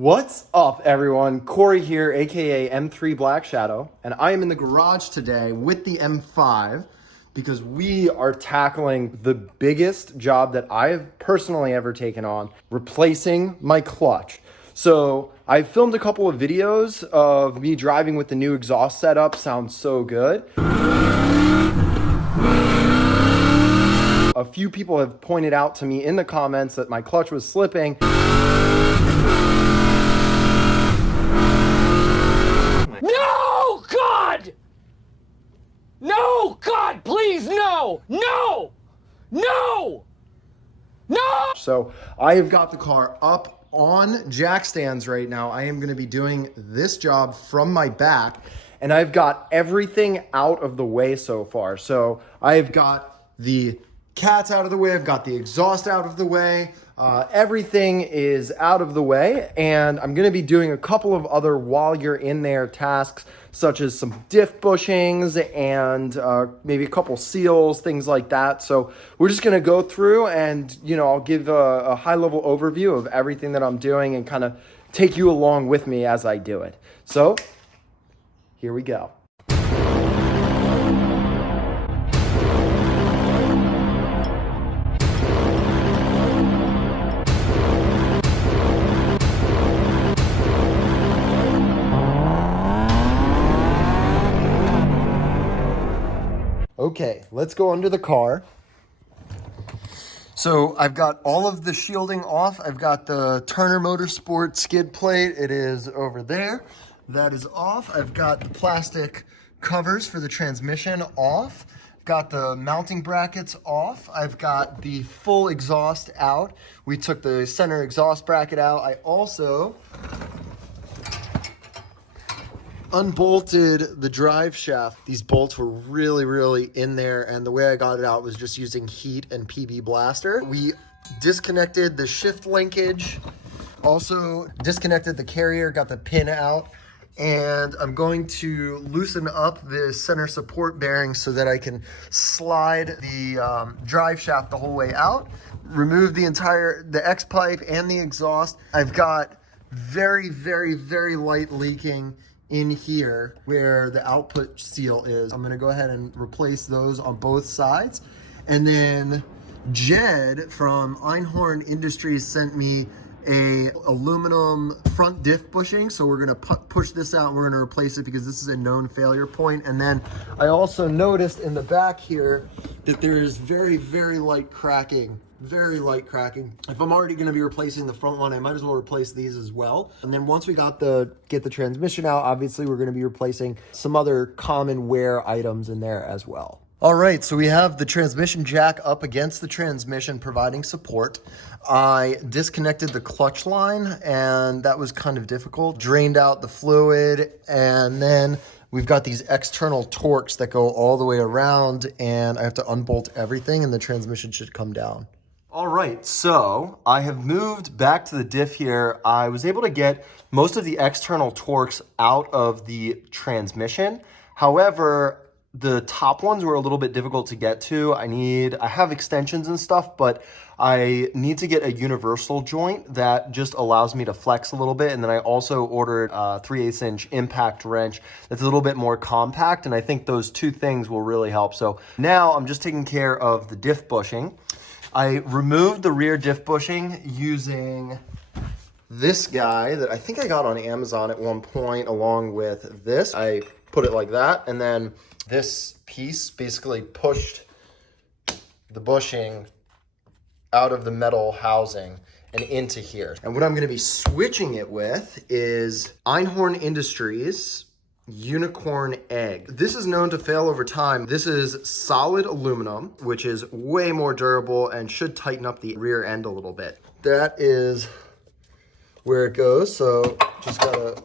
What's up, everyone? Corey here, aka M3 Black Shadow, and I am in the garage today with the M5 because we are tackling the biggest job that I have personally ever taken on, replacing my clutch. So I filmed a couple of videos of me driving with the new exhaust setup. Sounds so good. A few people have pointed out to me in the comments that my clutch was slipping. No, God! No, God, please, no! No! No! No! So I have got the car up on jack stands right now. I am going to be doing this job from my back, and I've got everything out of the way so far. So I've got the cats out of the way. I've got the exhaust out of the way. Everything is out of the way, and I'm going to be doing a couple of other while you're in there tasks, such as some diff bushings and maybe a couple seals, things like that. So we're just going to go through and, I'll give a high-level overview of everything that I'm doing and kind of take you along with me as I do it. So here we go. Okay, let's go under the car. So I've got all of the shielding off. I've got the Turner Motorsport skid plate. It is over there. That is off. I've got the plastic covers for the transmission off. I've got the mounting brackets off. I've got the full exhaust out. We took the center exhaust bracket out. I also unbolted the drive shaft. These bolts were really in there, and the way I got it out was just using heat and PB blaster. We disconnected the shift linkage, also disconnected the carrier, got the pin out, and I'm going to loosen up the center support bearing so that I can slide the drive shaft the whole way out, remove the X pipe and the exhaust. I've got very light leaking in here where the output seal is. I'm gonna go ahead and replace those on both sides. And then Jed from Einhorn Industries sent me a aluminum front diff bushing. So we're gonna push this out and we're gonna replace it because this is a known failure point. And then I also noticed in the back here that there is very light cracking. Very light cracking. If I'm already going to be replacing the front one, I might as well replace these as well. And then once we get the transmission out, obviously we're going to be replacing some other common wear items in there as well. All right, so we have the transmission jack up against the transmission providing support. I disconnected the clutch line, and that was kind of difficult. Drained out the fluid, and then we've got these external torques that go all the way around, and I have to unbolt everything, and the transmission should come down. All right, so I have moved back to the diff here. I was able to get most of the external torques out of the transmission. However, the top ones were a little bit difficult to get to. I have extensions and stuff, but I need to get a universal joint that just allows me to flex a little bit. And then I also ordered a 3/8 inch impact wrench that's a little bit more compact. And I think those two things will really help. So now I'm just taking care of the diff bushing. I removed the rear diff bushing using this guy that I think I got on Amazon at one point along with this. I put it like that, and then this piece basically pushed the bushing out of the metal housing and into here. And what I'm going to be switching it with is Einhorn Industries Unicorn egg. This is known to fail over time. This is solid aluminum, which is way more durable and should tighten up the rear end a little bit. That is where it goes. So just gotta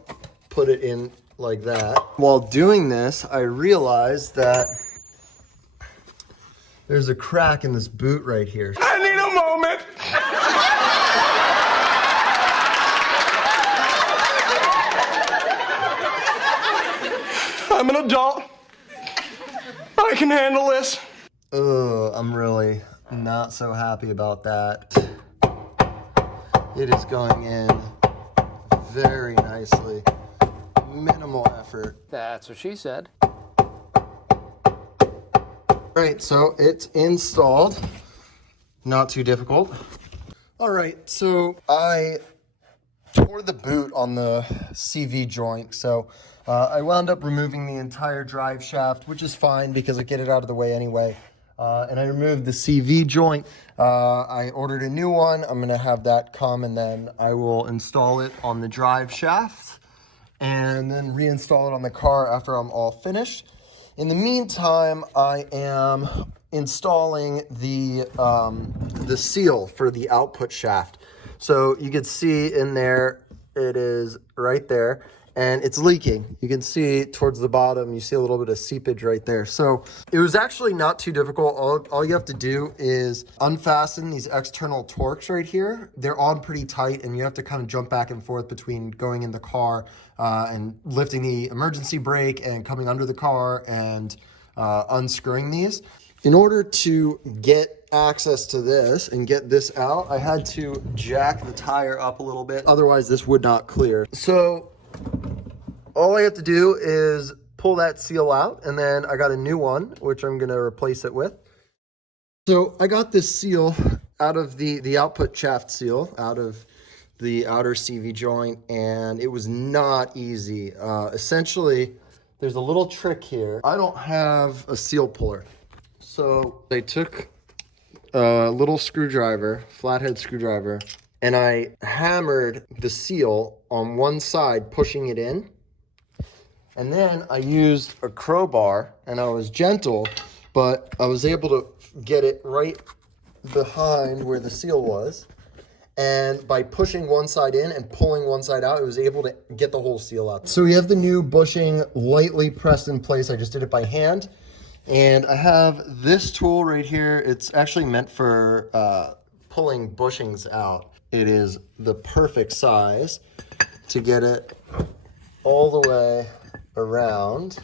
put it in like that. While doing this, I realized that there's a crack in this boot right here. I need a moment! I'm an adult. I can handle this. I'm really not so happy about that. It is going in very nicely. Minimal effort. That's what she said. All right, so it's installed. Not too difficult. All right, so I tore the boot on the CV joint, so I wound up removing the entire drive shaft, which is fine because I get it out of the way anyway. And I removed the CV joint. I ordered a new one. I'm gonna have that come, and then I will install it on the drive shaft and then reinstall it on the car after I'm all finished. In the meantime, I am installing the seal for the output shaft. So you can see in there, it is right there, and it's leaking. You can see towards the bottom, you see a little bit of seepage right there. So it was actually not too difficult. All you have to do is unfasten these external Torx right here. They're on pretty tight, and you have to kind of jump back and forth between going in the car and lifting the emergency brake and coming under the car and unscrewing these. In order to get access to this and get this out, I had to jack the tire up a little bit. Otherwise, this would not clear. So all I have to do is pull that seal out, and then I got a new one, which I'm going to replace it with. So I got this seal out of the output shaft seal, out of the outer CV joint, and it was not easy. Essentially, there's a little trick here. I don't have a seal puller. So I took a little screwdriver, flathead screwdriver, and I hammered the seal on one side, pushing it in. And then I used a crowbar, and I was gentle, but I was able to get it right behind where the seal was. And by pushing one side in and pulling one side out, it was able to get the whole seal out. So we have the new bushing lightly pressed in place. I just did it by hand. And I have this tool right here. It's actually meant for pulling bushings out. It is the perfect size to get it all the way around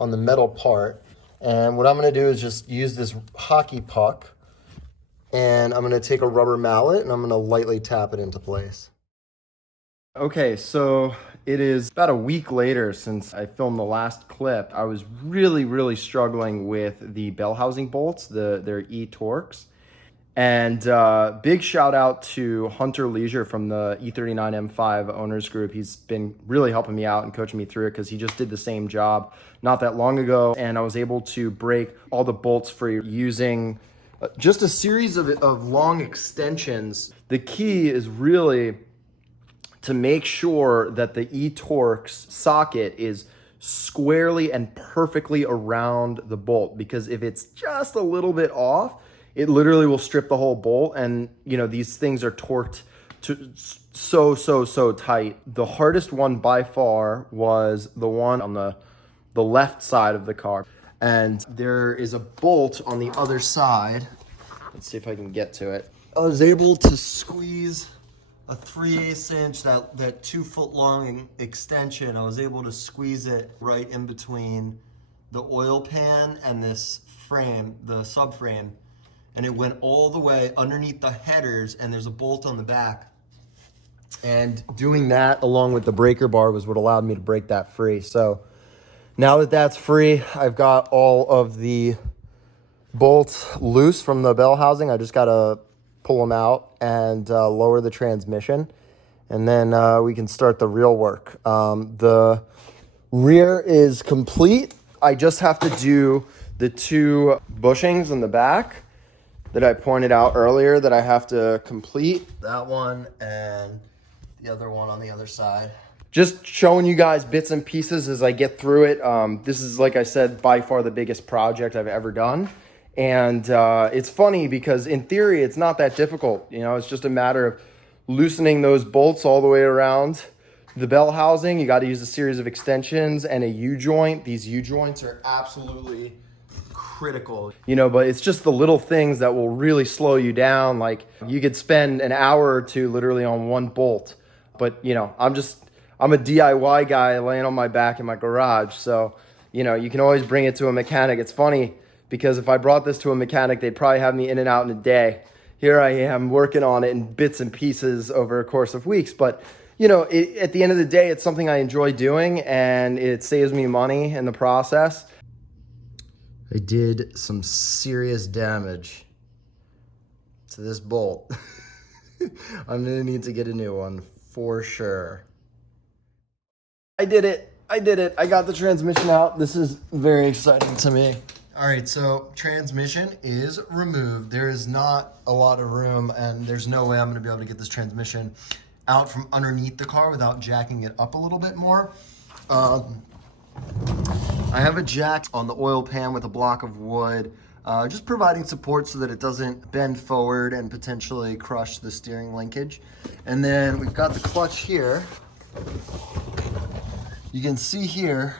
on the metal part. And what I'm gonna do is just use this hockey puck, and I'm gonna take a rubber mallet and I'm gonna lightly tap it into place. Okay, so it is about a week later since I filmed the last clip. I was really struggling with the bell housing bolts, their E-Torx. And big shout out to Hunter Leisure from the E39 M5 owners group. He's been really helping me out and coaching me through it because he just did the same job not that long ago. And I was able to break all the bolts free using just a series of long extensions. The key is really to make sure that the E-Torx socket is squarely and perfectly around the bolt, because if it's just a little bit off, it literally will strip the whole bolt. And you know, these things are torqued to so tight. The hardest one by far was the one on the left side of the car. And there is a bolt on the other side. Let's see if I can get to it. I was able to squeeze a 3/8 inch, that 2 foot long extension. I was able to squeeze it right in between the oil pan and this frame, the subframe. And it went all the way underneath the headers, and there's a bolt on the back. And doing that along with the breaker bar was what allowed me to break that free. So now that that's free, I've got all of the bolts loose from the bell housing. I just got to pull them out and lower the transmission, and then we can start the real work. The rear is complete. I just have to do the 2 bushings in the back that I pointed out earlier that I have to complete. That one and the other one on the other side. Just showing you guys bits and pieces as I get through it. This is, like I said, by far the biggest project I've ever done. And it's funny because in theory, it's not that difficult. You know, it's just a matter of loosening those bolts all the way around the bell housing. You got to use a series of extensions and a U-joint. These U-joints are absolutely critical, you know, but it's just the little things that will really slow you down. Like you could spend an hour or two literally on one bolt, but you know, I'm a DIY guy laying on my back in my garage. So, you know, you can always bring it to a mechanic. It's funny because if I brought this to a mechanic, they'd probably have me in and out in a day. Here I am working on it in bits and pieces over a course of weeks. But you know, at the end of the day, it's something I enjoy doing, and it saves me money in the process. I did some serious damage to this bolt. I'm gonna need to get a new one for sure. I did it. I got the transmission out. This is very exciting to me. All right, so transmission is removed. There is not a lot of room, and there's no way I'm gonna be able to get this transmission out from underneath the car without jacking it up a little bit more. I have a jack on the oil pan with a block of wood, just providing support so that it doesn't bend forward and potentially crush the steering linkage. And then we've got the clutch here. You can see here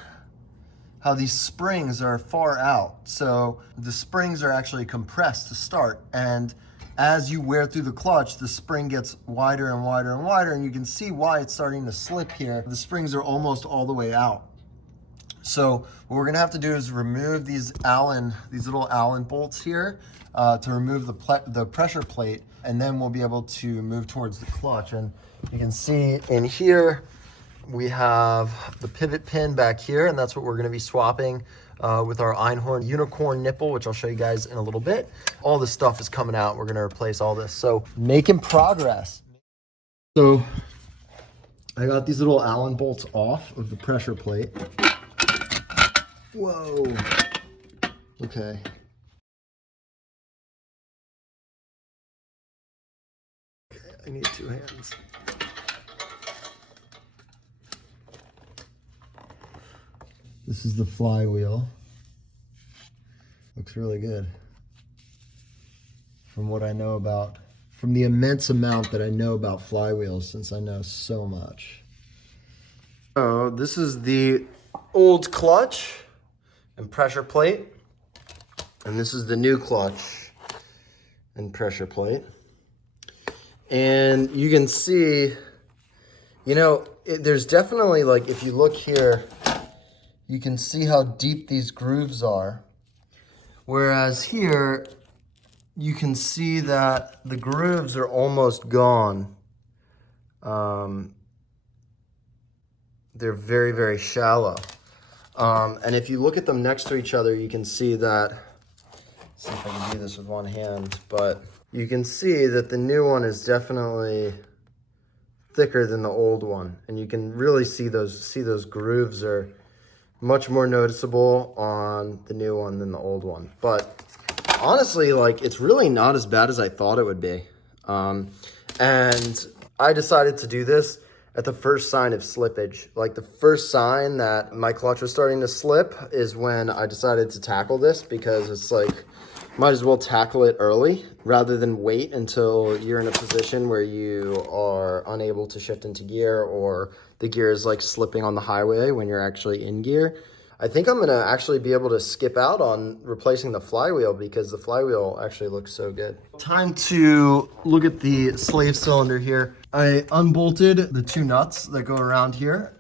how these springs are far out. So the springs are actually compressed to start. And as you wear through the clutch, the spring gets wider and wider and wider. And you can see why it's starting to slip here. The springs are almost all the way out. So what we're gonna have to do is remove these little Allen bolts here to remove the pressure plate. And then we'll be able to move towards the clutch. And you can see in here, we have the pivot pin back here, and that's what we're gonna be swapping with our Einhorn Unicorn Nipple, which I'll show you guys in a little bit. All this stuff is coming out. We're gonna replace all this. So making progress. So I got these little Allen bolts off of the pressure plate. Whoa. Okay. I need two hands. This is the flywheel. Looks really good. From what I know about, from the immense amount that I know about flywheels, since I know so much. So this is the old clutch and pressure plate. And this is the new clutch and pressure plate. And you can see, you know, there's definitely, like, if you look here, you can see how deep these grooves are. Whereas here, you can see that the grooves are almost gone. They're very, very shallow. And if you look at them next to each other, you can see that, let's see if I can do this with one hand, but you can see that the new one is definitely thicker than the old one. And you can really see those grooves are much more noticeable on the new one than the old one. But honestly, like, it's really not as bad as I thought it would be. And I decided to do this at the first sign of slippage. Like, the first sign that my clutch was starting to slip is when I decided to tackle this, because it's like, might as well tackle it early rather than wait until you're in a position where you are unable to shift into gear, or the gear is like slipping on the highway when you're actually in gear. I think I'm gonna actually be able to skip out on replacing the flywheel, because the flywheel actually looks so good. Time to look at the slave cylinder here. I unbolted the two nuts that go around here.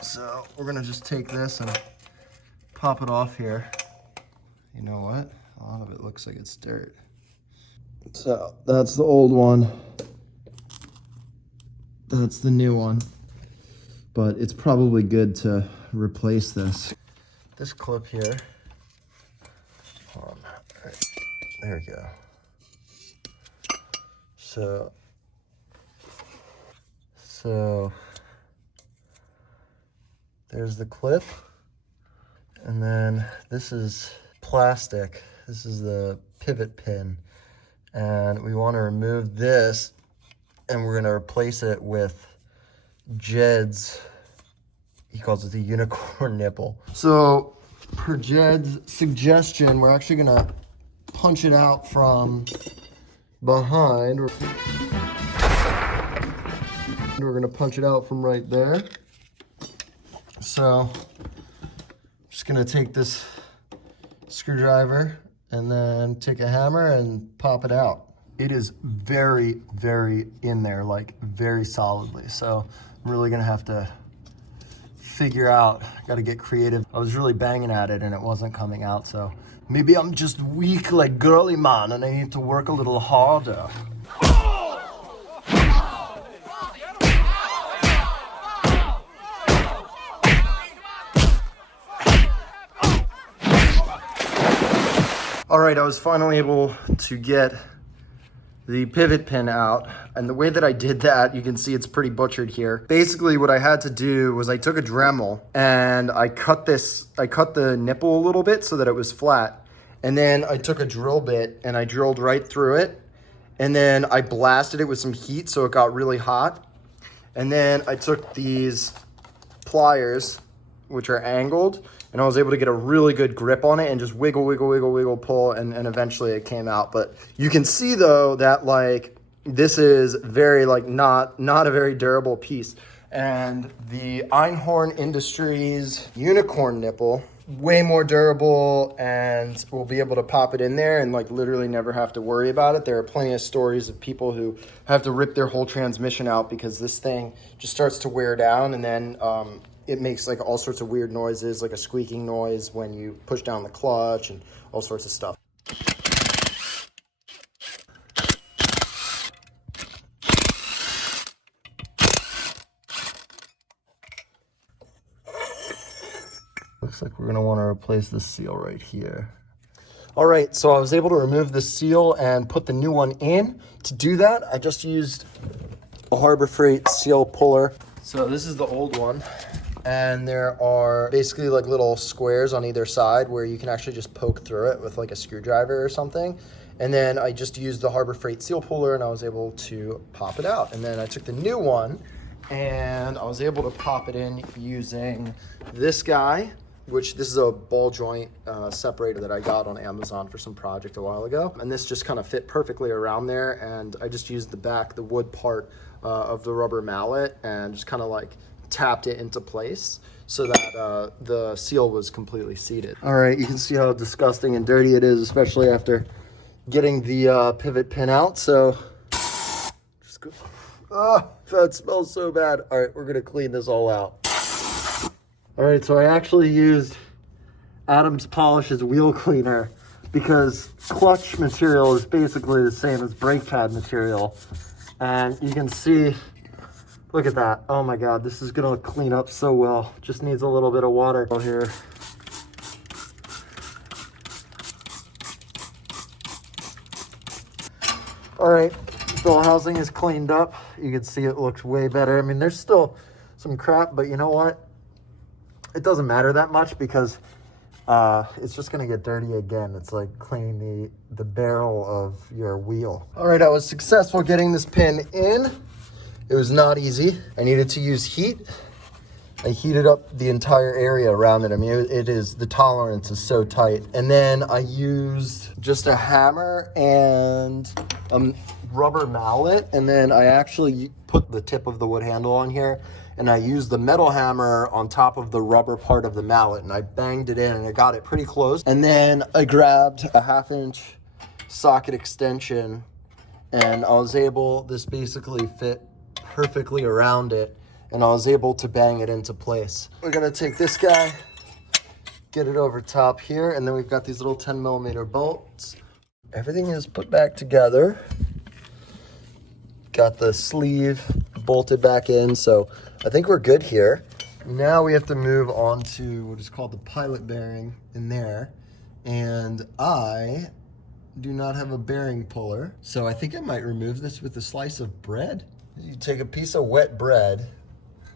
So we're gonna just take this and pop it off here. You know what? A lot of it looks like it's dirt. So that's the old one. That's the new one. But it's probably good to replace this. This clip here. Hold on. All right. There we go. So there's the clip. And then this is plastic. This is the pivot pin. And we want to remove this, and we're going to replace it with Jed's, he calls it the Unicorn Nipple. So per Jed's suggestion, we're actually going to punch it out from behind. We're going to punch it out from right there. So I'm just going to take this screwdriver and then take a hammer and pop it out. It is very, very in there, like very solidly. So I'm really gonna have to figure out, gotta get creative. I was really banging at it and it wasn't coming out. So maybe I'm just weak like girly man and I need to work a little harder. All right, I was finally able to get the pivot pin out, and the way that I did that, you can see it's pretty butchered here. Basically what I had to do was I took a Dremel and I cut the nipple a little bit so that it was flat, and then I took a drill bit and I drilled right through it, and then I blasted it with some heat so it got really hot, and then I took these pliers, which are angled, and I was able to get a really good grip on it and just wiggle, wiggle, wiggle, wiggle, pull, and eventually it came out. But you can see though that like this is very like not a very durable piece. And the Einhorn Industries Unicorn Nipple, way more durable, and we'll be able to pop it in there and like literally never have to worry about it. There are plenty of stories of people who have to rip their whole transmission out because this thing just starts to wear down, and then it makes like all sorts of weird noises, like a squeaking noise when you push down the clutch and all sorts of stuff. Looks like we're gonna want to replace the seal right here. All right, so I was able to remove the seal and put the new one in. To do that, I just used a Harbor Freight seal puller. So this is the old one. And there are basically like little squares on either side where you can actually just poke through it with like a screwdriver or something. And then I just used the Harbor Freight seal puller and I was able to pop it out. And then I took the new one and I was able to pop it in using this guy, which this is a ball joint separator that I got on Amazon for some project a while ago. And this just kind of fit perfectly around there. And I just used the wood part of the rubber mallet and just kind of like tapped it into place so that the seal was completely seated. All right, you can see how disgusting and dirty it is, especially after getting the pivot pin out. So just go. Oh, that smells so bad. All right, we're gonna clean this all out. All right, so I actually used Adams Polish's wheel cleaner because clutch material is basically the same as brake pad material, and you can see. Look at that. Oh my God, this is gonna clean up so well. Just needs a little bit of water here. All right, bell housing is cleaned up. You can see it looks way better. I mean, there's still some crap, but you know what? It doesn't matter that much because it's just gonna get dirty again. It's like cleaning the barrel of your wheel. All right, I was successful getting this pin in. It was not easy. I needed to use heat. I heated up the entire area around it. I mean, the tolerance is so tight. And then I used just a hammer and a rubber mallet. And then I actually put the tip of the wood handle on here. And I used the metal hammer on top of the rubber part of the mallet. And I banged it in and I got it pretty close. And then I grabbed a 1/2-inch socket extension. And I was able, this basically fit perfectly around it, and I was able to bang it into place. We're gonna take this guy, get it over top here, and then we've got these little 10mm bolts. Everything is put back together. Got the sleeve bolted back in, so I think we're good here. Now we have to move on to what is called the pilot bearing in there, and I do not have a bearing puller, so I think I might remove this with a slice of bread. You take a piece of wet bread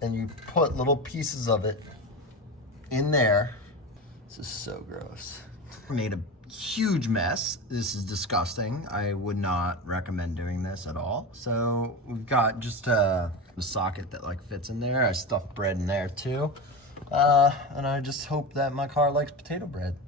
and you put little pieces of it in there. This is so gross. Made a huge mess. This is disgusting. I would not recommend doing this at all. So we've got just a socket that like fits in there. I stuffed bread in there too. And I just hope that my car likes potato bread.